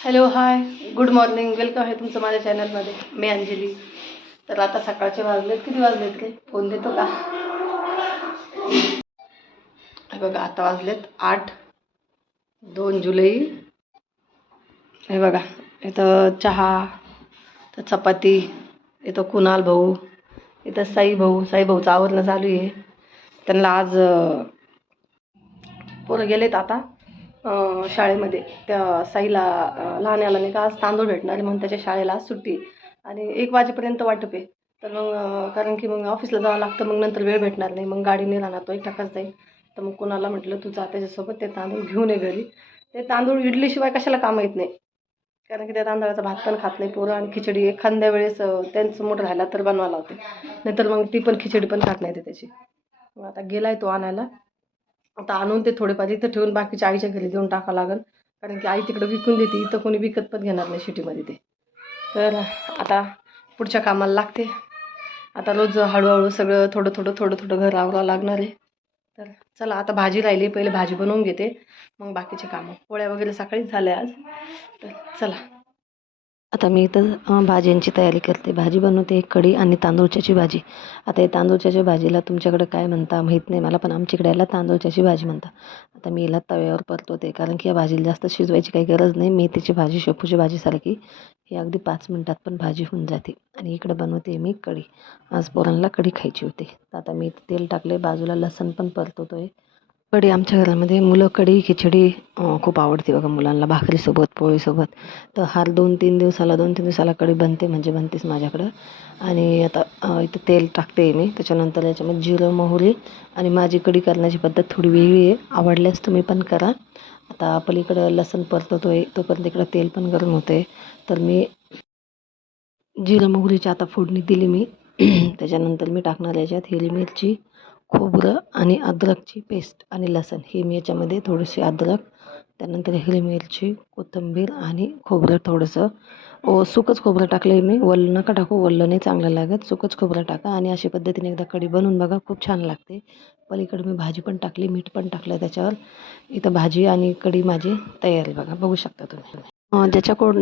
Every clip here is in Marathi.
Hello hi good morning welcome आहे तुमचं माझ्या चॅनलमध्ये. मी अंजली. तर आता सकाळचे वाजलेत, किती वाजलेत काय फोन देतो का? हे बघा आता वाजलेत 8, 2 जुलै. हे बघा इथं चहा, तर चपाती, इथं कुणाल भाऊ, इथं साई भाऊचं आवरणं चालू आहे. त्यांना आज पोरं गेलेत आता शाळेमध्ये. त्या साईला लहान्याला नाही का आज तांदूळ भेटणार आहे म्हणून त्याच्या शाळेला आज सुट्टी आणि 1 वाजेपर्यंत वाटप आहे. तर मग कारण की मग ऑफिसला जावं लागतं, मग नंतर वेळ भेटणार नाही, मग गाडी नाही राहणार, तो एकटाच जाईल. तर मग कुणाला म्हटलं तू जा त्याच्यासोबत, ते तांदूळ घेऊन ये घरी. ते तांदूळ इडलीशिवाय कशाला कामं येत नाही, कारण की त्या तांदळाचा भात पण खात नाही पोरं, आणि खिचडी एखाद्या वेळेस त्यांचं मूड राहिला तर बनवायला होते, नाहीतर मग ती पण खिचडी पण खात नाही ते त्याची. मग आता गेलाय तो आणायला. आता आणून ते थोडेफार इथं ठेवून बाकीच्या आईच्या घरी देऊन टाकावं लागेल, कारण की आई तिकडं विकून देते, इथं कोणी विकत पण घेणार नाही सिटीमध्ये ते. तर आता पुढच्या कामाला लागते. आता रोज हळूहळू सगळं थोडं थोडं घर आवरावं लागणार आहे. तर चला आता भाजी राहिली, पहिले भाजी बनवून घेते, मग बाकीचे कामं. पोळ्या वगैरे सकाळीच झाल्या आज. तर चला आता मी इथं भाज्यांची तयारी करते. भाजी बनवते, कढी आणि तांदूळच्याची भाजी. आता हे तांदूळच्याच्या भाजीला तुमच्याकडे काय म्हणता माहीत नाही मला, पण आमच्याकडे याला तांदूळच्याची भाजी म्हणता. आता मी याला तव्यावर परतवते, कारण की या भाजीला जास्त शिजवायची काही गरज नाही. मेथीची भाजी, शेपूची भाजीसारखी ही अगदी 5 मिनटात पण भाजी होऊन जाते. आणि इकडे बनवते मी कढी. आज पोरांना कढी खायची होती. तर आता मी तेल टाकले, बाजूला लसूण पण परतवतोय. कढी आमच्या घरामध्ये मुलं कढी खिचडी खूप आवडते बघा मुलांना, भाकरीसोबत पोळीसोबत. तर हर 2-3 दिवसाला कढी बनते, म्हणजे बनतेच माझ्याकडं. आणि आता इथं तेल टाकते मी. त्याच्यानंतर याच्यामध्ये जिरं, मोहरी, आणि माझी कढी करण्याची पद्धत थोडी वेगळी आहे, आवडल्यास तुम्ही पण करा. आता पलीकडं लसूण परतवतोय, तोपर्यंत इकडं तेल पण गरम होते. तर मी जिरं मोहरीची आता फोडणी दिली मी. त्याच्यानंतर मी टाकणार याच्यात हिरवी मिरची, खोबरं आणि अद्रकची पेस्ट आणि लसूण. हे मी याच्यामध्ये थोडीशी अद्रक, त्यानंतर हिरवी मिरची, कोथिंबीर आणि खोबरं थोडंसं सुकंच खोबरं टाकलं आहे मी. वल्लं नका टाकू, वल्लं नाही चांगलं लागत, सुकंच खोबरं टाका. आणि अशा पद्धतीने एकदा कढी बनवून बघा, खूप छान लागते. पलीकडे मी भाजी पण टाकली, मीठ पण टाकलं त्याच्यावर. इथं भाजी आणि कढी माझी तयार आहे बघा, बघू शकता तुम्ही.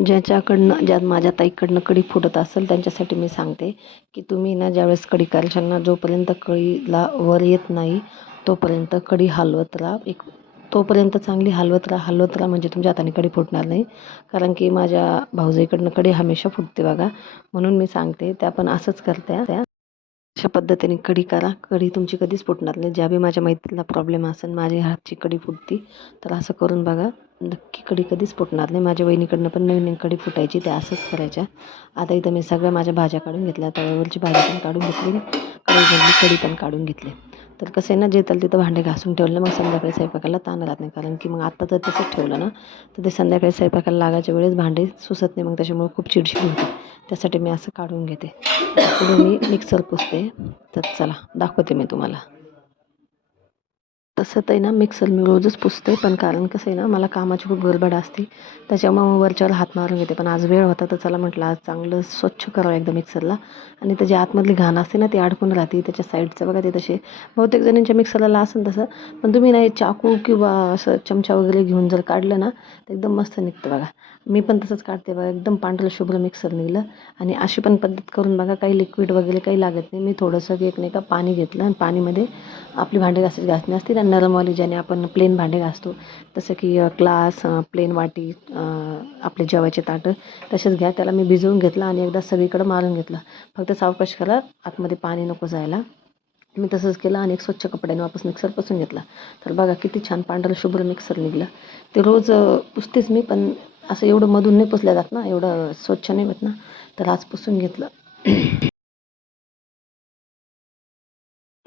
ज्याच्याकडनं माझ्या ताईकडनं कढी फुटत असेल त्यांच्यासाठी मी सांगते की तुम्ही ना ज्यावेळेस कढी करशाल, जोपर्यंत कढीला वर येत नाही तोपर्यंत कढी हलवत राहा. तोपर्यंत चांगली हलवत राहा म्हणजे तुमच्या हाताने कढी फुटणार नाही. कारण की माझ्या भाऊजाईकडनं कढी हमेशा फुटते बघा, म्हणून मी सांगते. त्या पण असंच करत्या. अशा पद्धतीने कढी करा, कढी तुमची कधीच फुटणार नाही. ज्या बी माझ्या मैत्रीला प्रॉब्लेम असेल माझ्या हातची कढी फुटती, तर असं करून बघा, नक्की कढी कधीच फुटणार नाही. माझ्या वहिनीकडनं पण नवीन कढी फुटायची, त्या असंच करायच्या. आता इथं मी सगळ्या माझ्या भाज्या काढून घेतल्या, तव्यावरची भाजी पण काढून घेतली, कढी पण काढून घेतली. तर कसं आहे ना, जे त्याला तिथं भांडे घासून ठेवलं, मग संध्याकाळी स्वयंपाकाला ताण राहत नाही. कारण की मग आत्ता जर तसंच ठेवलं ना, तर ते संध्याकाळी स्वयंपाकाला लागायच्या वेळेस भांडे सुचत नाही, मग त्याच्यामुळे खूप चिडचिड होते. त्यासाठी मी असं काढून घेते. पुढे मी मिक्सर पुसते. तर चला दाखवते मी तुम्हाला. तसं तर आहे ना, मिक्सर मी रोजच पुसते, पण कारण कसं आहे ना, मला कामाची खूप गडबड असते, त्याच्यामुळे वरच्यावर हात मारून घेते. पण आज वेळ होता, तर चला म्हटलं आज चांगलं स्वच्छ करावं एकदा मिक्सरला. आणि त्याची आतमधली घाण असते ना, ती अडकून राहते त्याच्या साईडचं बघा, ते तसे बहुतेक जणांच्या मिक्सरला असेल तसं. पण तुम्ही ना चाकू किंवा असं चमचा वगैरे घेऊन जर काढलं ना, तर एकदम मस्त निघतं बघा. मी पण तसंच काढते बघा, एकदम पांढरं शुभ्र मिक्सर निघलं. आणि अशी पण पद्धत करून बघा, काही लिक्विड वगैरे काही लागत नाही. मी थोडंसं एक नाही का पाणी घेतलं, आणि पाणीमध्ये आपली भांडे घासणी असते ना नरमवाली, ज्याने आपण प्लेन भांडे घासतो, जसं की ग्लास, प्लेन वाटी, आपले जेवायचे ताटं, तसेच घ्या. त्याला मी भिजवून घेतलं आणि एकदा सगळीकडं मारून घेतलं. फक्त सावकाश करा, आतमध्ये पाणी नको जायला. मी तसंच केलं आणि एक स्वच्छ कपड्याने वापस मिक्सर पुसून घेतला. तर बघा किती छान पांढरं शुभ्र मिक्सर निघलं. ते रोज पुसतेच मी, पण असं एवढं मधून नाही पुसल्या जात ना, एवढं स्वच्छ नाही होत ना, तर आज पुसून घेतलं.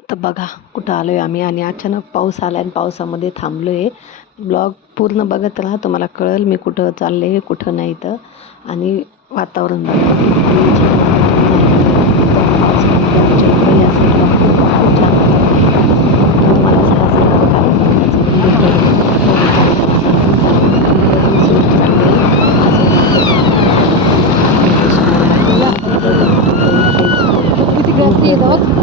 तर बघा कुठं आलो आहे आम्ही, आणि अचानक पाऊस आला आणि पावसामध्ये थांबलो आहे. ब्लॉग पूर्ण बघत राहा, तुम्हाला कळेल मी कुठं चालले कुठं नाही. तर आणि वातावरण बघा किती छान वातावरण आहे. पावसामध्ये आमच्या इकडे या साईडला खूप छान वातावरण आहे. तर तुम्हाला सकाळ काल महाराजाचं मंदिर किती गर्दी आहे फक्त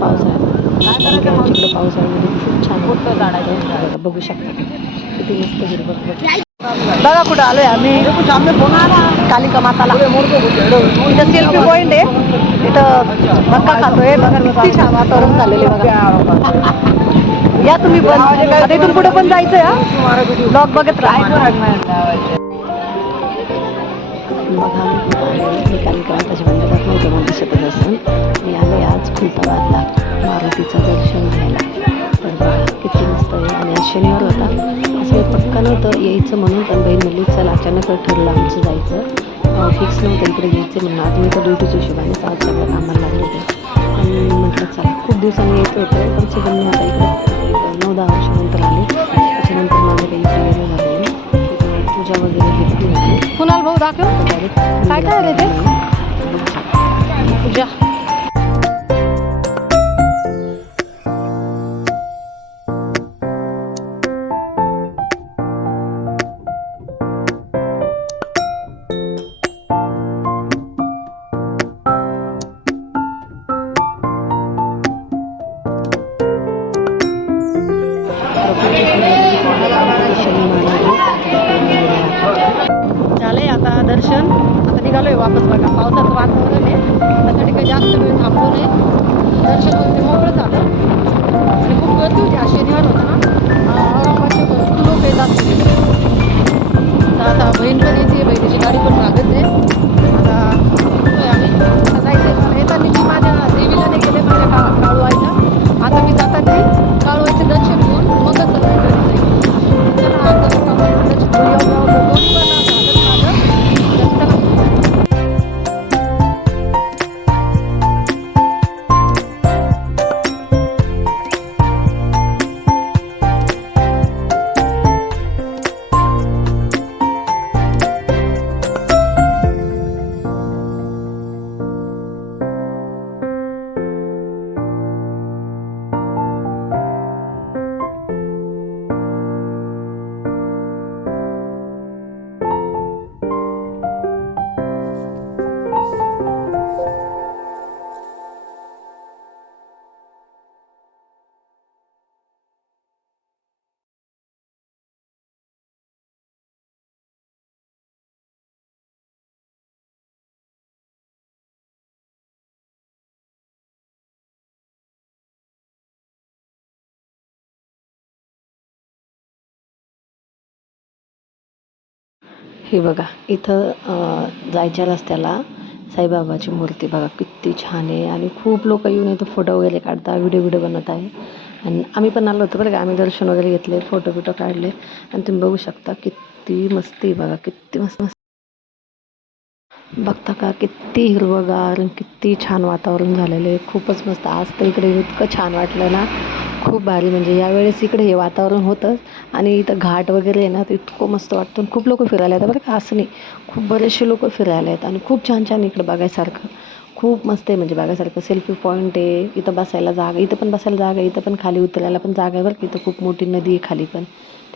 पावसाळ्यामध्ये. आमच्याकडे पावसाळ्यामध्ये खूप छान बघू शकता किती किती मस्त हिरवळ बघ. बघा कुठं आलोय आम्ही, कालिका माताला. इथं सेल्फी पॉइंट आहे, इथं मक्का खातोय. बघा किती छान वातावरण झालेलं आहे बघा. या तुम्ही पण, आता इथून पुढे पण जायचंय हा, ब्लॉग बघत राहा. बघा मी कुठं आले, मी कालिका माताच्या मंदिरात नव्हतं, मग दिसतच असेल. मी आले आज खुलताबादला मारुतीचं दर्शन घ्यायला. तर बघा किती मस्त आहे. आणि आज शनिवार होता, असं पक्का नव्हतं यायचं म्हणून, पण बहीण म्हणली चल अचानक ठरलं आमचं जायचं. फिक्स नव्हतं इकडे यायचं म्हणून. आज मी तर ड्युटीच्या हिशोबाने आज सगळ्या कामाला लागले होते. पण म्हटलं चला, खूप दिवसांनी यायचं होतं, पण सगळं मी आता इकडे 9-10 वर्षानंतर आले. त्याच्यानंतर माझं काही इकडे येणं झालं नाही. पूजा वगैरे घेतली होती. कुणाल भाऊ दाखव काय काय रे ते पूजा. झालंय आता दर्शन, आता निघालोय वापस. बघा पावसाचं वातावरण आहे, त्यासाठी काही जास्त वेळ थांबलो नाही. दर्शन वगैरे मोकळं झालं आणि खूप गर्दी होती. आज शनिवार होता ना, औरंगाबादचे भरपूर लोक येतात तिथे. तर आता बहीण पण येते, बहिणीची गाडी पण मागत आहे. आता आम्ही आता जायचंय. मला येताना मी माझ्या देवीला नाही गेले, माझ्या काळूआईला. आता मी जाताना काळूआईचे दर्शन घेऊन मगच घरी जाईल. चला आता दर्शन दोन्ही पण झालं माझं. तर चला. हे बघा इथं जायच्या रस्त्याला साईबाबाची मूर्ती बघा किती छान आहे. आणि खूप लोक येऊन इथं फोटो वगैरे काढतात, व्हिडिओ बनवत आहे. आणि आम्ही पण आलो होतो बरं का, आम्ही दर्शन वगैरे घेतले, फोटो काढले. आणि तुम्ही बघू शकता किती मस्ती बघा, किती मस्त मस्त बघता का, किती हिरवंगार आणि किती छान वातावरण झालेलं आहे. खूपच मस्त. आज तर इकडे इतकं छान वाटलं ना, खूप भारी. म्हणजे यावेळेस इकडे हे वातावरण होतं आणि इथं घाट वगैरे आहे ना, तर इतकं मस्त वाटतं. खूप लोक फिरायला येतात बरं का, असं नाही, खूप बरेचसे लोक फिरायला आहेत. आणि खूप छान छान इकडं बघायसारखं खूप मस्त आहे. म्हणजे बघायसारखं सेल्फी पॉईंट आहे, इथं बसायला जागा, इथं पण बसायला जागा आहे, इथं पण खाली उतरायला पण जागा आहे बरं का. इथं खूप मोठी नदी आहे खाली पण.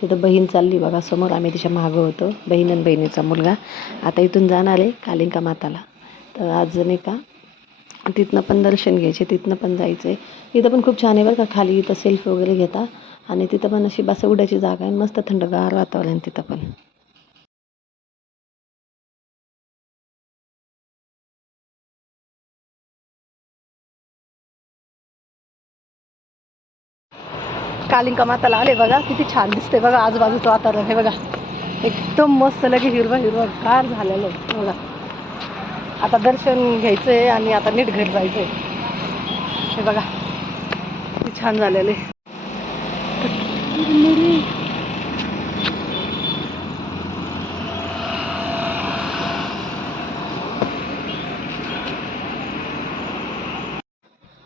तिथं बहीण चालली बघा समोर, आम्ही तिच्या मागं होतो, बहीण आणि बहिणीचा मुलगा. आता इथून जाणार आहे कालिका माताला. तर आज नाही का तिथनं पण दर्शन घ्यायचे, तिथनं पण जायचं आहे. इथं पण खूप छान आहे बरं का, खाली इथं सेल्फी वगैरे घेता. आणि तिथं पण अशी उडायची जागा आहे, मस्त थंडगार वातावरण तिथं पण. कालिका माताला आले बघा, किती छान दिसते बघा आजूबाजूचं वातावरण. हे बघा एकदम मस्त, लगे हिरवं गार झालेलं आहे बघा. आता दर्शन घ्यायचंय आणि आता नीट घरी जायचंय. हे बघा किती छान झालेलं आहे.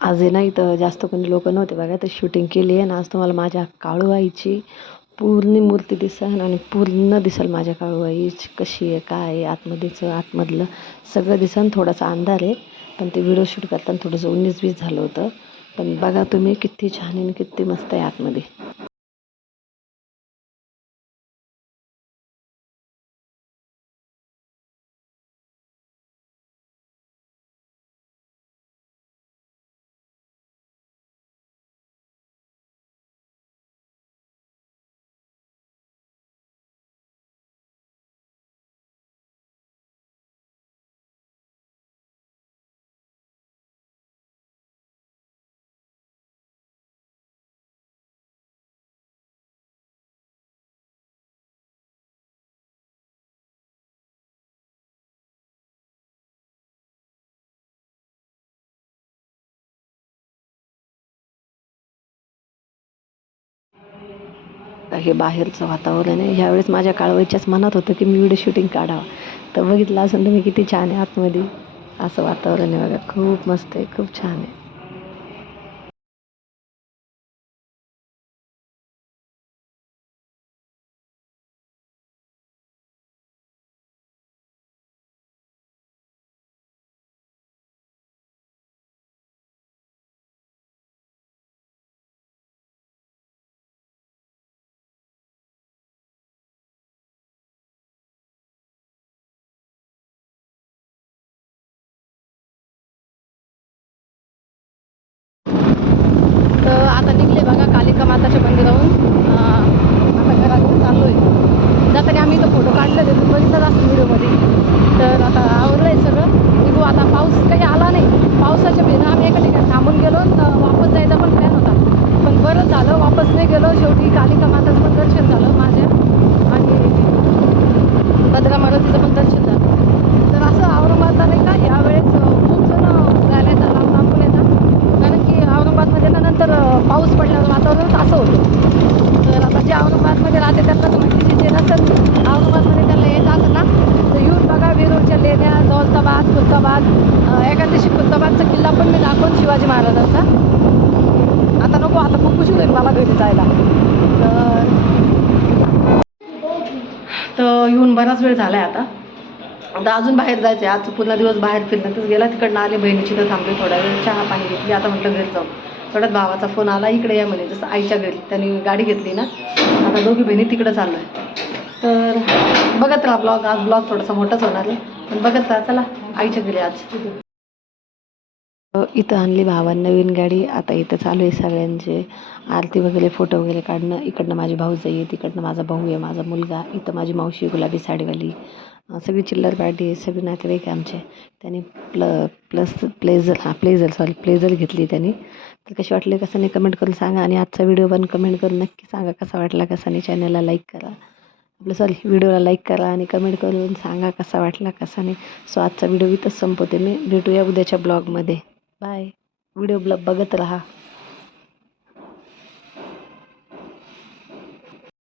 आज आहे ना इथं जास्त कोणी लोक नव्हते बघा, तर शूटिंग केली आहे ना. आज तुम्हाला माझ्या काळूआईची पूर्ण मूर्ती दिसेल आणि पूर्ण दिसेल माझ्या काळूआई कशी आहे, काय आहे, आतमधलं सगळं दिसेल. थोडासा अंधार आहे, पण ते व्हिडिओ शूट करताना थोडंसं 19-20 झालं होतं. पण बघा तुम्ही किती छान आहे, किती मस्त आहे आतमध्ये. हे बाहेरचं वातावरण आहे. ह्यावेळेस माझ्या काळवईच्याच मनात होतं की मी व्हिडिओ शूटिंग काढावा. तर बघितलं असून तुम्ही किती छान आहे आतमध्ये. असं वातावरण आहे बघा. खूप मस्त आहे. खूप छान आहे. तर आता निघले बघा कालिका माताच्या मंदिराहून. आता घराकडे चाललो आहे. जाताना आम्ही इथं फोटो काढले ते बघितलं असतं व्हिडिओमध्ये. तर आता आवडलं आहे सगळं. निघू आता. पाऊस काही आला नाही. पावसाच्या भेनं आम्ही एका ठिकाणी थांबून गेलो. तर वापस जायचा पण प्लॅन होता, पण बरं झालं वापस नाही गेलो. शेवटी कालिका माताचं पण दर्शन झालं माझ्या आणि भद्रा मारुतीचं पण दर्शन झालं. तर असं औरंगाबादला नाही का यावेळेस खूप जण जायला येतात, लांब लांबून येतात. कारण की औरंगाबादमध्ये ना नंतर पाऊस पडल्यावर वातावरणच असं होतं. तर आता जे औरंगाबादमध्ये राहते त्यांना तर माहिती, जे नसेल औरंगाबादमध्ये त्यांना यायचं असेल ना तर येऊन बघा. वेरूळच्या लेण्या, दौलताबाद, खुलताबाद, एका दिवशी खुलताबादचा किल्ला पण मी दाखवून शिवाजी महाराजांचा. आता नको, आता खूप खुशी होईल मला घरी जायला. तर येऊन बराच वेळ झाला आहे आता अजून बाहेर जायचं आहे. आज पूर्ण दिवस बाहेर फिरण्यातच गेला. तिकडनं आले, बहिणीची तर थांबले थोडा वेळ, चहा पाणी घेतली. आता म्हटलं घरी जाऊ. थोड्यात भावाचा फोन आला, इकडे या म्हणे, जसं आईच्या घरी. त्यांनी गाडी घेतली ना, आता दोघी बहिणी तिकडं चाललो आहे. तर बघत राहा ब्लॉग. आज ब्लॉग थोडासा मोठाच होणार आहे, पण बघत राहा. चला आईच्या घरी आज. इथं आणली भावानं नवीन गाडी. आता इथं चालू आहे सगळ्यांचे आरती वगैरे, फोटो वगैरे काढणं. इकडनं माझी भाऊजाई आहे, तिकडनं माझा भाऊ आहे, माझा मुलगा. इथं माझी मावशी गुलाबी साडीवाली. सगळी चिल्लर पार्टी आहे, सगळे नातेवाईक आमचे. त्यांनी प्लेझर घेतली त्यांनी. तर कशी वाटली कसं नाही कमेंट करून सांगा. आणि आजचा व्हिडिओ पण कमेंट करून नक्की सांगा कसा वाटला. कसा नाही, चॅनलला लाईक करा. व्हिडिओला लाईक करा आणि कमेंट करून सांगा कसा वाटला कसा नाही. सो आजचा व्हिडिओ इथंच संपवते मी. भेटूया उद्याच्या ब्लॉगमध्ये. बाय. व्हिडिओ बघत राहा.